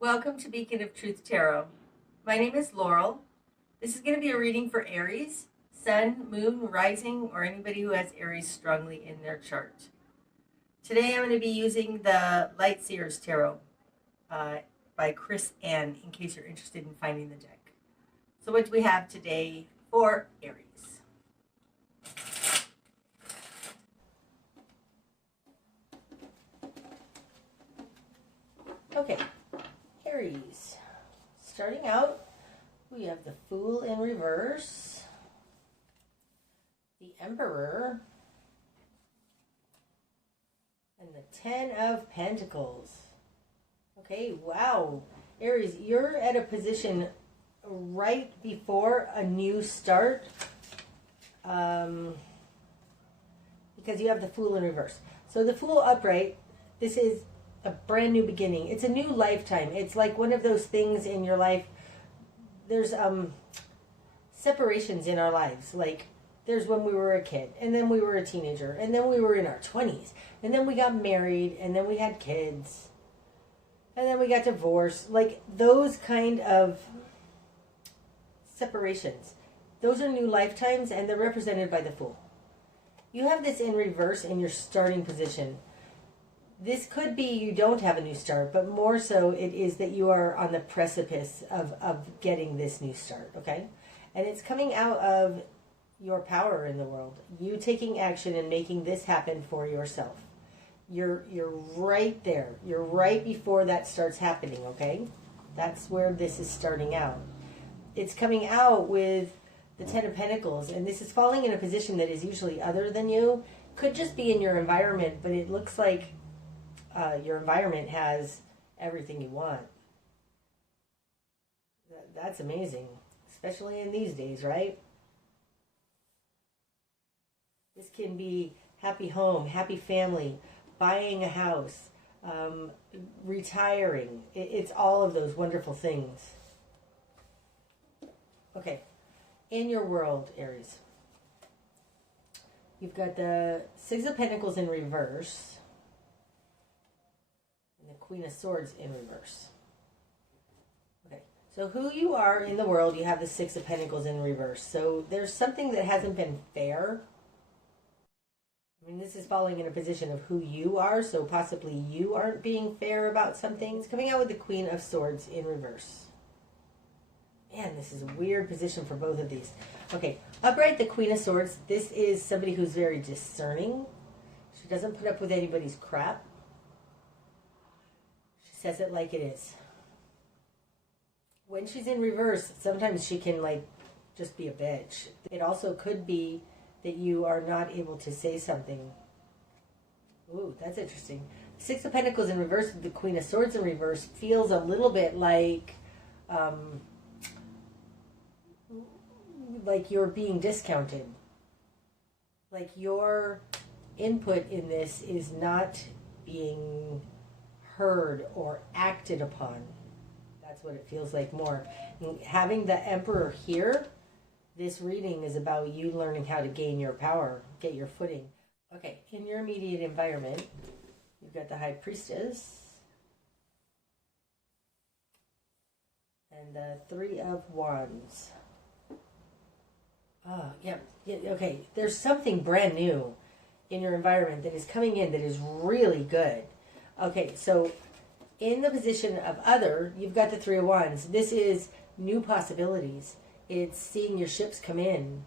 Welcome to Beacon of Truth Tarot. My name is Laurel. This is going to be a reading for Aries, Sun, Moon, Rising, or anybody who has Aries strongly in their chart. Today I'm going to be using the Lightseers Tarot by Chris Ann, in case you're interested in finding the deck. So what do we have today for Aries? Okay. Aries. Starting out, we have the Fool in reverse, the Emperor, and the Ten of Pentacles. Okay, wow. Aries, you're at a position right before a new start because you have the Fool in reverse. So the Fool upright, this is a brand new beginning. It's a new lifetime. It's like one of those things in your life. There's separations in our lives. Like there's when we were a kid, and then we were a teenager, and then we were in our 20s, and then we got married, and then we had kids, and then we got divorced. Like those kind of separations. Those are new lifetimes, and they're represented by the Fool. You have this in reverse in your starting position. This could be you don't have a new start, but more so it is that you are on the precipice of getting this new start, okay? And it's coming out of your power in the world. You taking action and making this happen for yourself. You're right there. You're right before that starts happening, okay? That's where this is starting out. It's coming out with the Ten of Pentacles, and this is falling in a position that is usually other than you. Could just be in your environment, but it looks like your environment has everything you want. That's amazing, especially in these days, right? This can be happy home, happy family, buying a house, retiring. It's all of those wonderful things. Okay, in your world, Aries, you've got the Six of Pentacles in reverse, the Queen of Swords in reverse. Okay, so who you are in the world, you have the Six of Pentacles in reverse. So there's something that hasn't been fair. I mean, this is falling in a position of who you are, so possibly you aren't being fair about something. It's coming out with the Queen of Swords in reverse. Man, this is a weird position for both of these. Okay, upright, the Queen of Swords. This is somebody who's very discerning. She doesn't put up with anybody's crap. Says it like it is. When she's in reverse, sometimes she can like just be a bitch. It also could be that you are not able to say something. Ooh, that's interesting. Six of Pentacles in reverse with the Queen of Swords in reverse feels a little bit like you're being discounted. Like your input in this is not being heard or acted upon. That's what it feels like more. And having the Emperor here, this reading is about you learning how to gain your power, get your footing. Okay, in your immediate environment, you've got the High Priestess and the Three of Wands. Oh, yeah, okay. There's something brand new in your environment that is coming in that is really good. Okay, so in the position of other, you've got the Three of Wands. This is new possibilities. It's seeing your ships come in.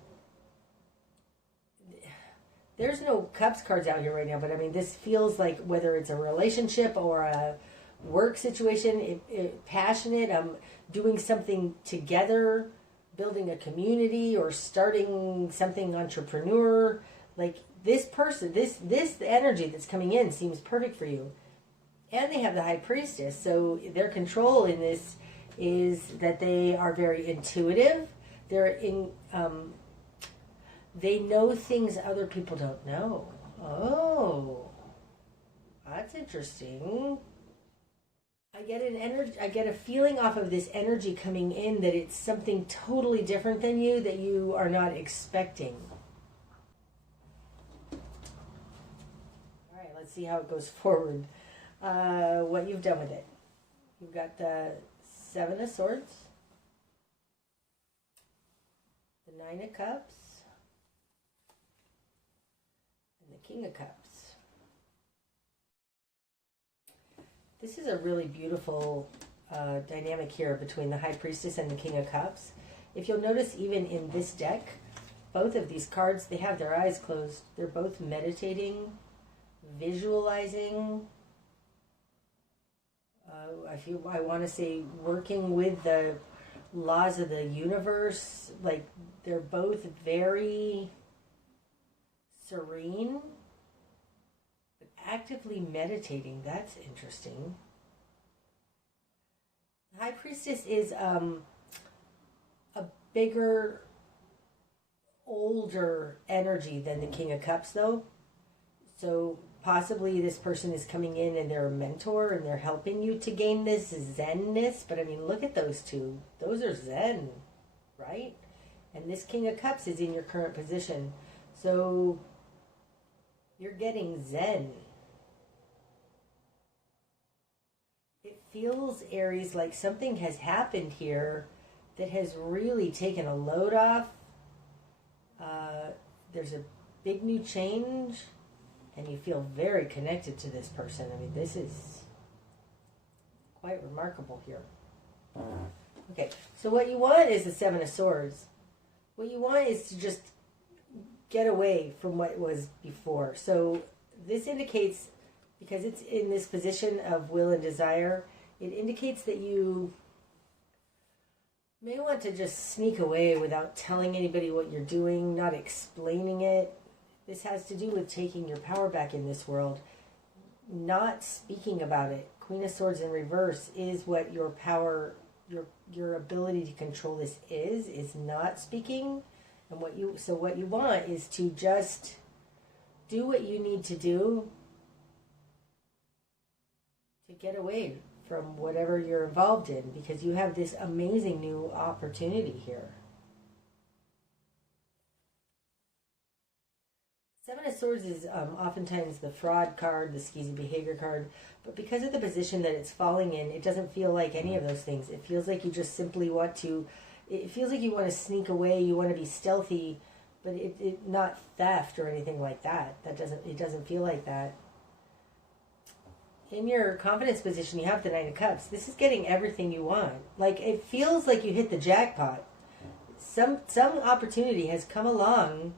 There's no Cups cards out here right now, but I mean, this feels like whether it's a relationship or a work situation, passionate, doing something together, building a community or starting something entrepreneur. Like this person, this energy that's coming in seems perfect for you. And they have the High Priestess, so their control in this is that they are very intuitive. They know things other people don't know. Oh, that's interesting. I get a feeling off of this energy coming in that it's something totally different than you that you are not expecting. All right, let's see how it goes forward. What you've done with it. You've got the Seven of Swords, the Nine of Cups, and the King of Cups. This is a really beautiful dynamic here between the High Priestess and the King of Cups. If you'll notice, even in this deck, both of these cards, they have their eyes closed. They're both meditating, visualizing. I want to say working with the laws of the universe. Like, they're both very serene, but actively meditating. That's interesting. The High Priestess is a bigger, older energy than the King of Cups, though. So possibly this person is coming in and they're a mentor and they're helping you to gain this zenness. But I mean, look at those two. Those are zen, right? And this King of Cups is in your current position. So you're getting zen. It feels, Aries, like something has happened here that has really taken a load off. There's a big new change, and you feel very connected to this person. I mean, this is quite remarkable here. Okay, so what you want is the Seven of Swords. What you want is to just get away from what was before. So this indicates, because it's in this position of will and desire, it indicates that you may want to just sneak away without telling anybody what you're doing, not explaining it. This has to do with taking your power back in this world, not speaking about it. Queen of Swords in reverse is what your power, your ability to control this is not speaking. And what you want is to just do what you need to do to get away from whatever you're involved in, because you have this amazing new opportunity here. Seven of Swords is oftentimes the fraud card, the skeezy behavior card, but because of the position that it's falling in, it doesn't feel like any of those things. It feels like you just simply want to, it feels like you want to sneak away, you want to be stealthy, but it not theft or anything like that. It doesn't feel like that. In your confidence position, you have the Nine of Cups. This is getting everything you want. Like, it feels like you hit the jackpot. Some opportunity has come along,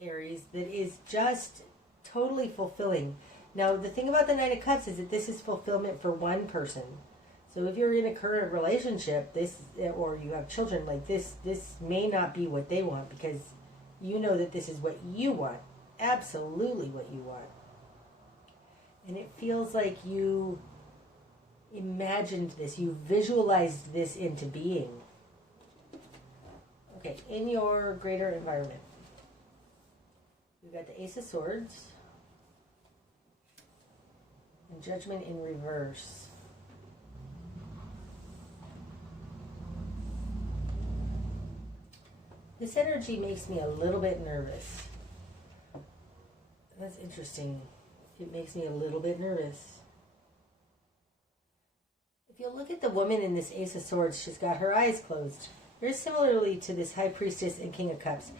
Aries, that is just totally fulfilling. Now, the thing about the Nine of Cups is that this is fulfillment for one person. So if you're in a current relationship, or you have children, like this may not be what they want, because you know that this is what you want. Absolutely what you want. And it feels like you imagined this, you visualized this into being. Okay, in your greater environment, we've got the Ace of Swords and Judgment in reverse. This energy makes me a little bit nervous. That's interesting. It makes me a little bit nervous. If you look at the woman in this Ace of Swords, she's got her eyes closed. Very similarly to this High Priestess and King of Cups.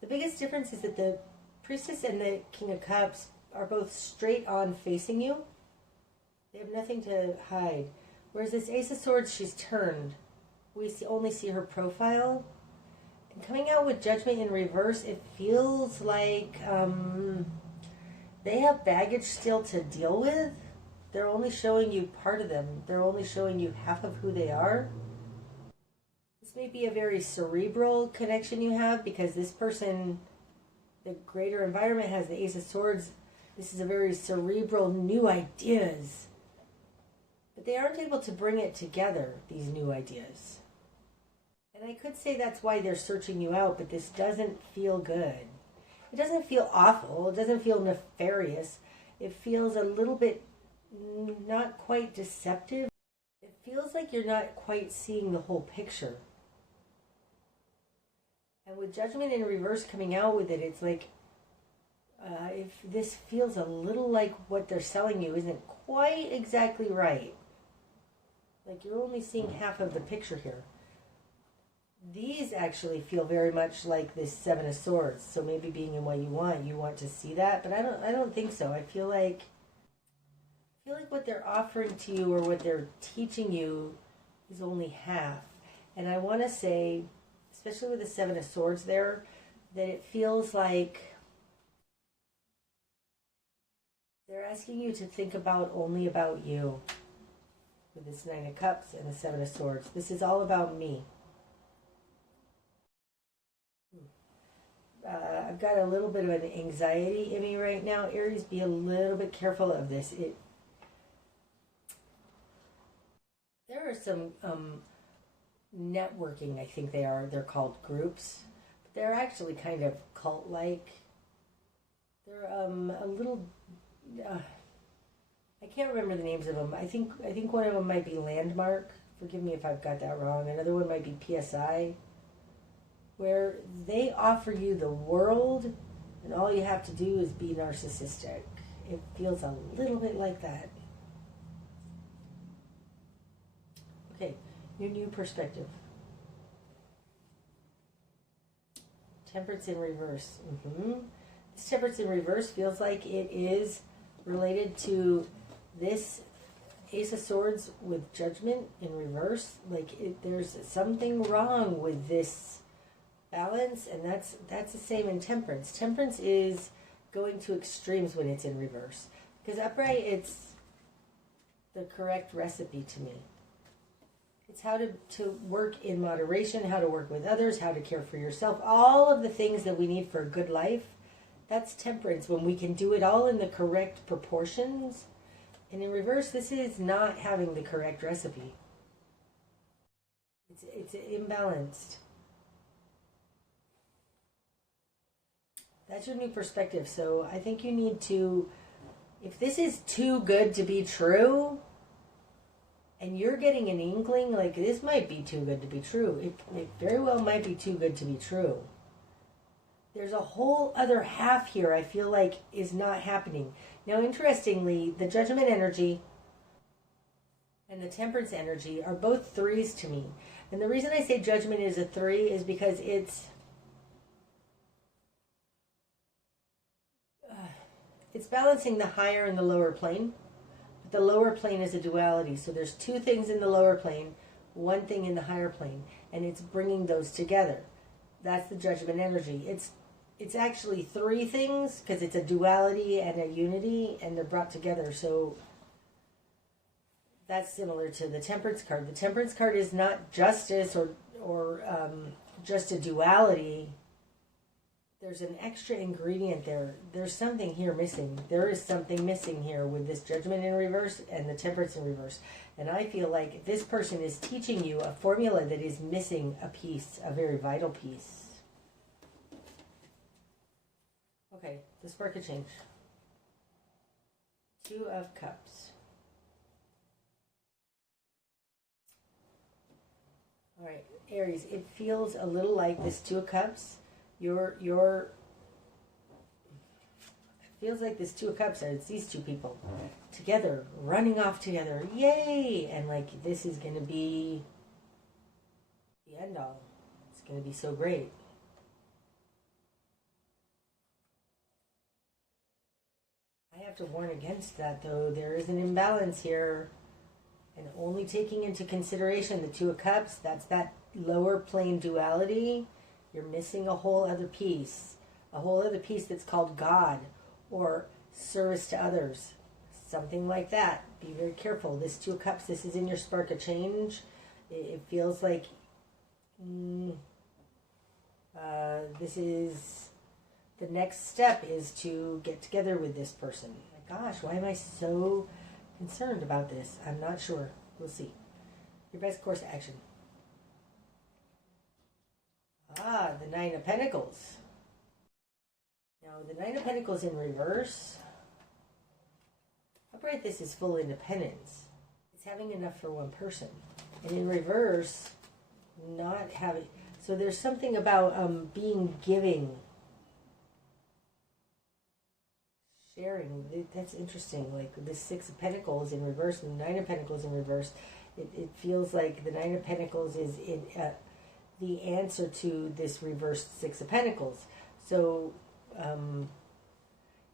The biggest difference is that the Priestess and the King of Cups are both straight on facing you. They have nothing to hide. Whereas this Ace of Swords, she's turned. We only see her profile. And coming out with Judgment in reverse, it feels like they have baggage still to deal with. They're only showing you part of them. They're only showing you half of who they are. This may be a very cerebral connection you have, because this person, the greater environment, has the Ace of Swords. This is a very cerebral, new ideas. But they aren't able to bring it together, these new ideas. And I could say that's why they're searching you out, but this doesn't feel good. It doesn't feel awful. It doesn't feel nefarious. It feels a little bit not quite deceptive. It feels like you're not quite seeing the whole picture. And with Judgment in reverse coming out with it, it's like, if this feels a little like what they're selling you isn't quite exactly right. Like you're only seeing half of the picture here. These actually feel very much like this Seven of Swords. So maybe being in what you want to see that, but I don't think so. I feel like what they're offering to you or what they're teaching you is only half. And I want to say, especially with the Seven of Swords there, that it feels like they're asking you to think only about you. With this Nine of Cups and the Seven of Swords. This is all about me. I've got a little bit of an anxiety in me right now. Aries, be a little bit careful of this. There are some networking, I think they are. They're called groups. But they're actually kind of cult-like. They're a little... I can't remember the names of them. I think one of them might be Landmark. Forgive me if I've got that wrong. Another one might be PSI. Where they offer you the world and all you have to do is be narcissistic. It feels a little bit like that. Okay, your new perspective. Temperance in reverse. This Temperance in reverse feels like it is related to this Ace of Swords with Judgment in reverse. Like there's something wrong with this balance, and that's the same in Temperance. Temperance is going to extremes when it's in reverse. Because upright, it's the correct recipe to me. It's how to work in moderation, how to work with others, how to care for yourself. All of the things that we need for a good life, that's Temperance. When we can do it all in the correct proportions. And in reverse, this is not having the correct recipe. It's imbalanced. That's your new perspective. So I think you need to, if this is too good to be true, and you're getting an inkling, like this might be too good to be true. It very well might be too good to be true. There's a whole other half here I feel like is not happening. Now, interestingly, the Judgment energy and the Temperance energy are both threes to me. And the reason I say Judgment is a 3 is because it's balancing the higher and the lower plane. But the lower plane is a duality. So there's 2 things in the lower plane, 1 thing in the higher plane. And it's bringing those together. That's the Judgment energy. It's actually 3 things because it's a duality and a unity, and they're brought together. So that's similar to the Temperance card. The Temperance card is not justice or just a duality. There's an extra ingredient there. There's something here missing. There is something missing here with this Judgment in reverse and the Temperance in reverse. And I feel like this person is teaching you a formula that is missing a piece, a very vital piece. Okay, the spark of change. 2 of Cups. All right, Aries, it feels a little like this 2 of Cups. It feels like this 2 of Cups, and it's these 2 people together, running off together. Yay! And like this is going to be the end all. It's going to be so great. I have to warn against that, though. There is an imbalance here. And only taking into consideration the 2 of Cups, that's that lower plane duality. You're missing a whole other piece. A whole other piece that's called God or service to others. Something like that. Be very careful. This 2 of Cups, this is in your spark of change. It feels like this is... The next step is to get together with this person. My gosh, why am I so concerned about this? I'm not sure. We'll see. Your best course of action. The 9 of Pentacles. Now, the 9 of Pentacles in reverse. Upright, this is full independence. It's having enough for one person. And in reverse, not having... So there's something about being giving. Sharing. That's interesting. Like the 6 of Pentacles in reverse and the 9 of Pentacles in reverse. It feels like the Nine of Pentacles is the answer to this reversed Six of Pentacles. So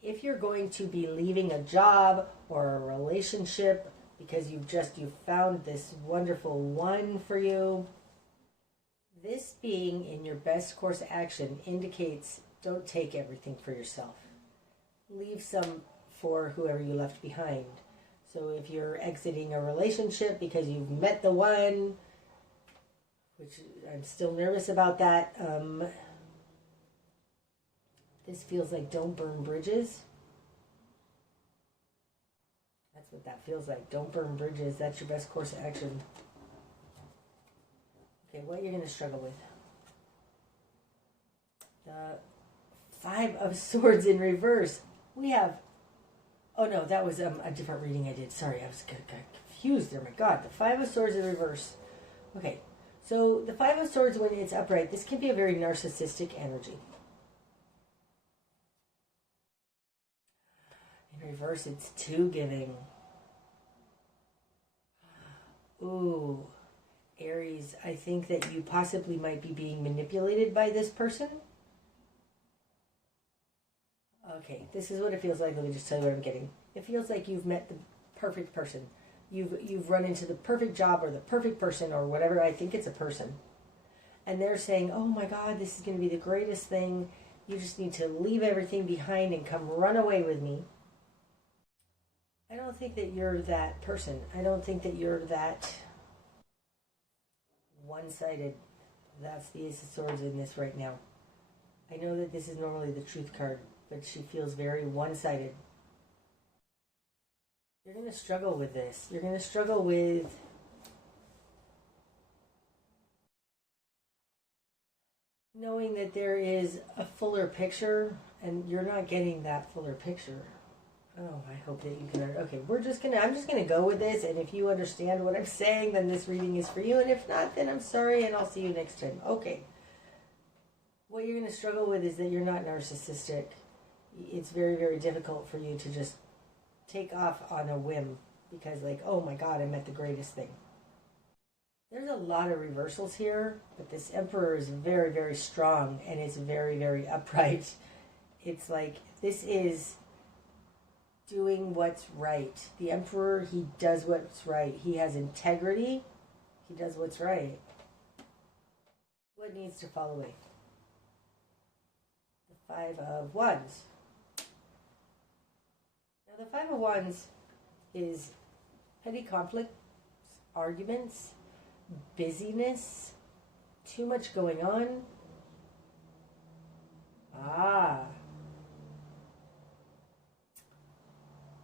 if you're going to be leaving a job or a relationship because you've found this wonderful one for you, this being in your best course of action indicates don't take everything for yourself. Leave some for whoever you left behind. So if you're exiting a relationship because you've met the one, which I'm still nervous about that, this feels like don't burn bridges. That's what that feels like. Don't burn bridges. That's your best course of action. Okay, what you're going to struggle with. The Five of Swords in reverse. We have... Oh no, that was a different reading I did. Sorry, I was confused there. My God, the Five of Swords in reverse. Okay, so the Five of Swords, when it's upright, this can be a very narcissistic energy. In reverse, it's two giving. Ooh, Aries, I think that you possibly might be being manipulated by this person. Okay, this is what it feels like. Let me just tell you what I'm getting. It feels like you've met the perfect person. You've run into the perfect job or the perfect person or whatever. I think it's a person. And they're saying, oh my God, this is going to be the greatest thing. You just need to leave everything behind and come run away with me. I don't think that you're that person. I don't think that you're that one-sided. That's the Ace of Swords in this right now. I know that this is normally the Truth card, but she feels very one-sided. You're going to struggle with this. You're going to struggle with knowing that there is a fuller picture, and you're not getting that fuller picture. Oh, I hope that you can... Okay, I'm just going to go with this, and if you understand what I'm saying, then this reading is for you, and if not, then I'm sorry, and I'll see you next time. Okay. What you're going to struggle with is that you're not narcissistic. It's very, very difficult for you to just take off on a whim because, like, oh my God, I met the greatest thing. There's a lot of reversals here, but this Emperor is very, very strong, and it's very, very upright. It's like, this is doing what's right. The Emperor, he does what's right. He has integrity. He does what's right. What needs to fall away? The Five of Wands. Now, the Five of Wands is petty conflicts, arguments, busyness, too much going on.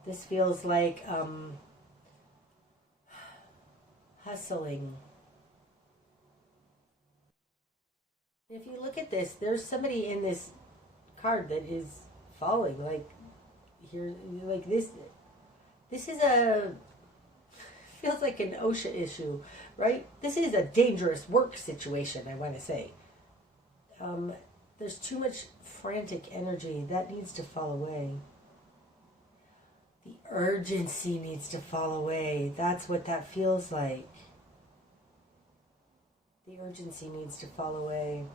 This feels like hustling. If you look at this, there's somebody in this card that is falling. Like here, like this. This is feels like an OSHA issue, right? This is a dangerous work situation, I want to say. There's too much frantic energy. That needs to fall away. The urgency needs to fall away. That's what that feels like. The urgency needs to fall away.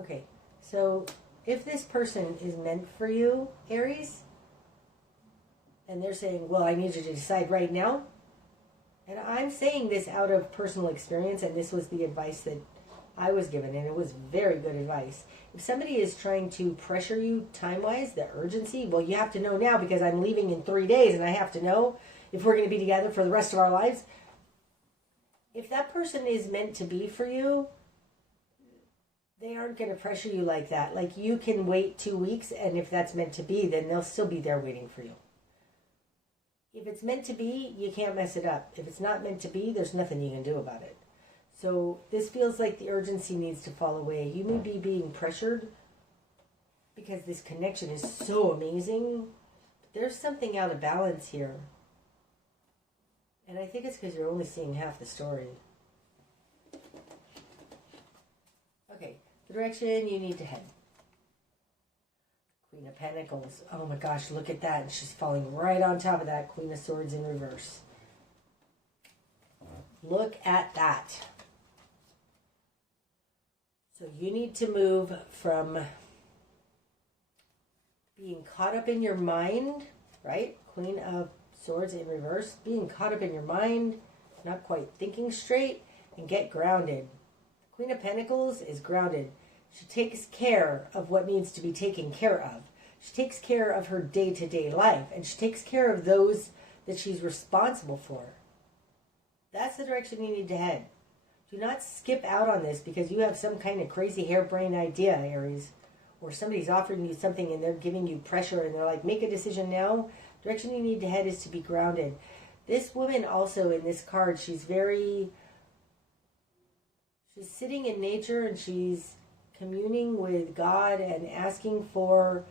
Okay, so if this person is meant for you, Aries, and they're saying, well, I need you to decide right now, and I'm saying this out of personal experience, and this was the advice that I was given, and it was very good advice. If somebody is trying to pressure you time-wise, the urgency, well, you have to know now because I'm leaving in 3 days, and I have to know if we're going to be together for the rest of our lives. If that person is meant to be for you, they aren't going to pressure you like that. Like, you can wait 2 weeks, and if that's meant to be, then they'll still be there waiting for you. If it's meant to be, you can't mess it up. If it's not meant to be, there's nothing you can do about it. So this feels like the urgency needs to fall away. You may be being pressured because this connection is so amazing. There's something out of balance here. And I think it's because you're only seeing half the story. Okay, the direction you need to head. Queen of Pentacles. Oh my gosh, look at that. And she's falling right on top of that Queen of Swords in reverse. Look at that. So you need to move from being caught up in your mind, right? Queen of Swords in reverse. Being caught up in your mind, not quite thinking straight, and get grounded. The Queen of Pentacles is grounded. She takes care of what needs to be taken care of. She takes care of her day-to-day life, and she takes care of those that she's responsible for. That's the direction you need to head. Do not skip out on this because you have some kind of crazy harebrained idea, Aries. Or somebody's offering you something and they're giving you pressure and they're like, make a decision now. Direction you need to head is to be grounded. This woman also in this card, she's sitting in nature and she's communing with God and asking for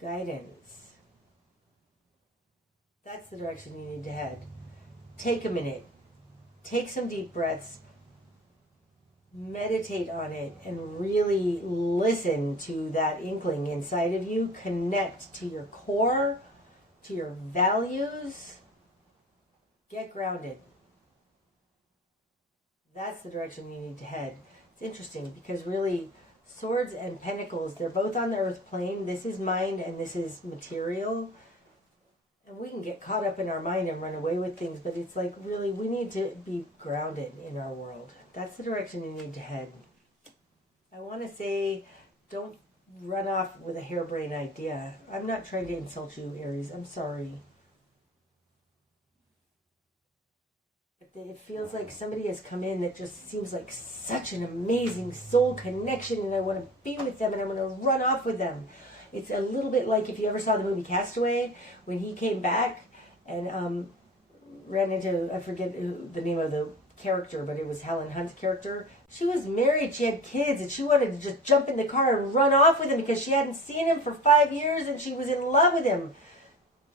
guidance. That's the direction you need to head. Take a minute. Take some deep breaths. Meditate on it and really listen to that inkling inside of you. Connect to your core, to your values. Get grounded. That's the direction you need to head. It's interesting because really Swords and Pentacles, they're both on the earth plane. This is mind and this is material. And we can get caught up in our mind and run away with things, but it's like really we need to be grounded in our world. That's the direction you need to head. I want to say don't run off with a harebrained idea. I'm not trying to insult you, Aries. I'm sorry. It feels like somebody has come in that just seems like such an amazing soul connection and I want to be with them and I'm going to run off with them. It's a little bit like if you ever saw the movie Castaway, when he came back and ran into, I forget the name of the character, but it was Helen Hunt's character. She was married, she had kids, and she wanted to just jump in the car and run off with him because she hadn't seen him for 5 years and she was in love with him.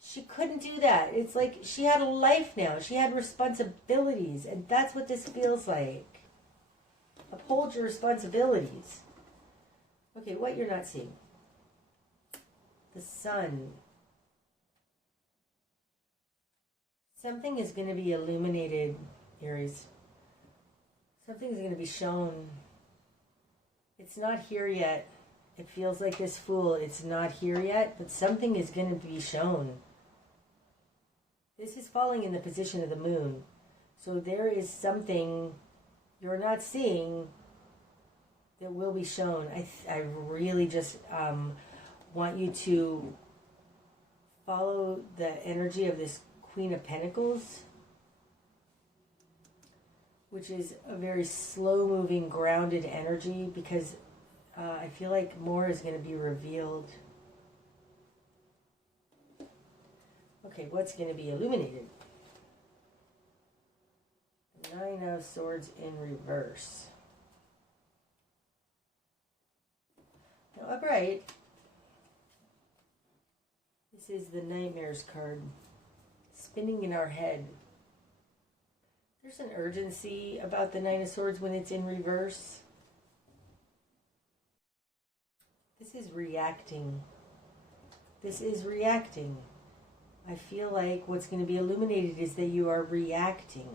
She couldn't do that. It's like she had a life now. She had responsibilities, and that's what this feels like. Uphold your responsibilities. Okay, what you're not seeing. The sun. Something is going to be illuminated, Aries. Something is going to be shown. It's not here yet. It feels like this Fool. It's not here yet, but something is going to be shown. This is falling in the position of the moon. So there is something you're not seeing that will be shown. I really just want you to follow the energy of this Queen of Pentacles, which is a very slow-moving, grounded energy, because I feel like more is going to be revealed. Okay, what's going to be illuminated? Nine of Swords in reverse. Now, upright, this is the Nightmares card, spinning in our head. There's an urgency about the Nine of Swords when it's in reverse. This is reacting. This is reacting. I feel like what's going to be illuminated is that you are reacting.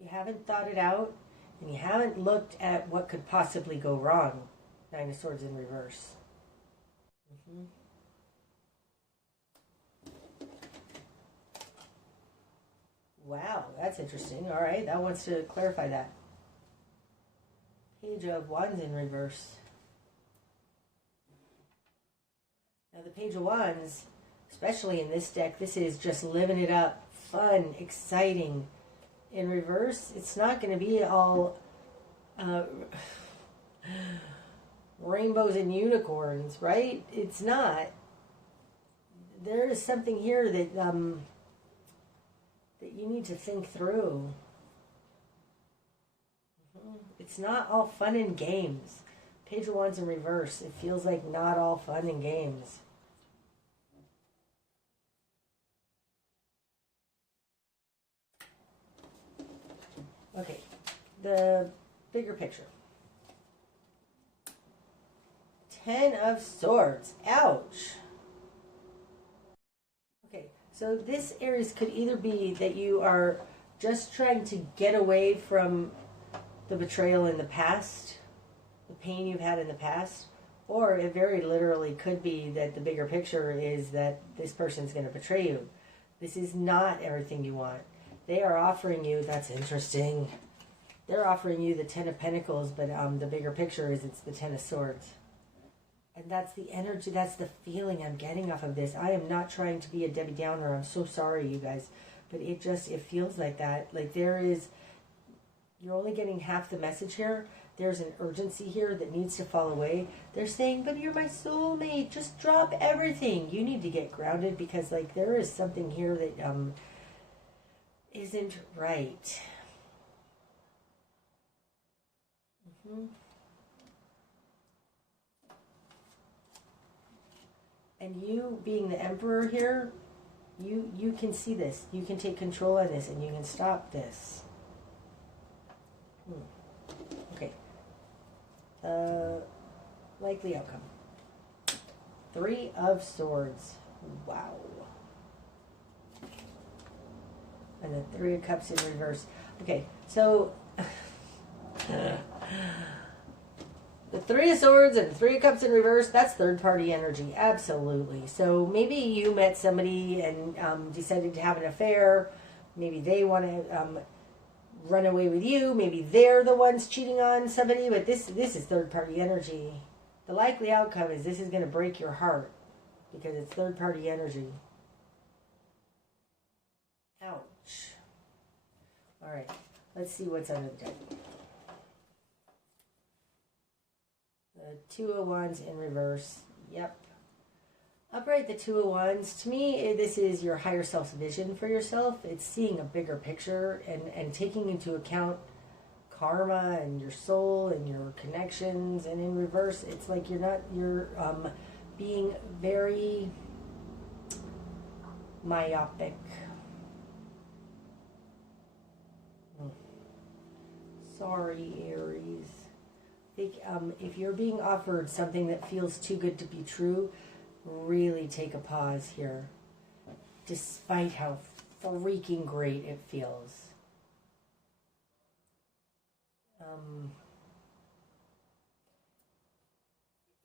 You haven't thought it out, and you haven't looked at what could possibly go wrong. Nine of Swords in reverse. Wow, that's interesting. All right, that wants to clarify that. Page of Wands in reverse. Now the Page of Wands, especially in this deck, this is just living it up. Fun, exciting. In reverse, it's not going to be all rainbows and unicorns, right? It's not. There is something here that that you need to think through. It's not all fun and games. Page of Wands in reverse. It feels like not all fun and games. Okay, the bigger picture. Ten of Swords. Ouch. Okay, so this, Aries, could either be that you are just trying to get away from the betrayal in the past, the pain you've had in the past, or it very literally could be that the bigger picture is that this person's going to betray you. This is not everything you want. They are offering you, that's interesting, they're offering you the Ten of Pentacles, but the bigger picture is it's the Ten of Swords. And that's the energy, that's the feeling I'm getting off of this. I am not trying to be a Debbie Downer. I'm so sorry, you guys. But it feels like that. Like you're only getting half the message here. There's an urgency here that needs to fall away. They're saying, but you're my soulmate. Just drop everything. You need to get grounded because like there is something here that isn't right. And you being the Emperor here, you can see this. You can take control on this and you can stop this. Okay. Likely outcome. Three of Swords. Wow. And the Three of Cups in reverse. Okay, so the Three of Swords and the Three of Cups in reverse, that's third-party energy. Absolutely. So maybe you met somebody and decided to have an affair. Maybe they want to run away with you. Maybe they're the ones cheating on somebody. But this is third-party energy. The likely outcome is this is going to break your heart because it's third-party energy. Ouch. All right. Let's see what's under the deck. The Two of Wands in reverse. Yep. Upright, the Two of Wands. To me, this is your higher self's vision for yourself. It's seeing a bigger picture and taking into account karma and your soul and your connections. And in reverse, it's like you're being very myopic. Sorry, Aries. If you're being offered something that feels too good to be true, really take a pause here. Despite how freaking great it feels.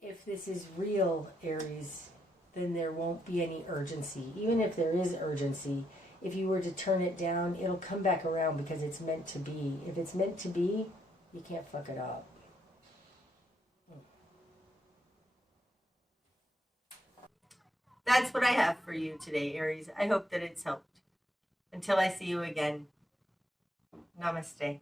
If this is real, Aries, then there won't be any urgency. Even if there is urgency, if you were to turn it down, it'll come back around because it's meant to be. If it's meant to be, you can't fuck it up. That's what I have for you today, Aries. I hope that it's helped. Until I see you again, namaste.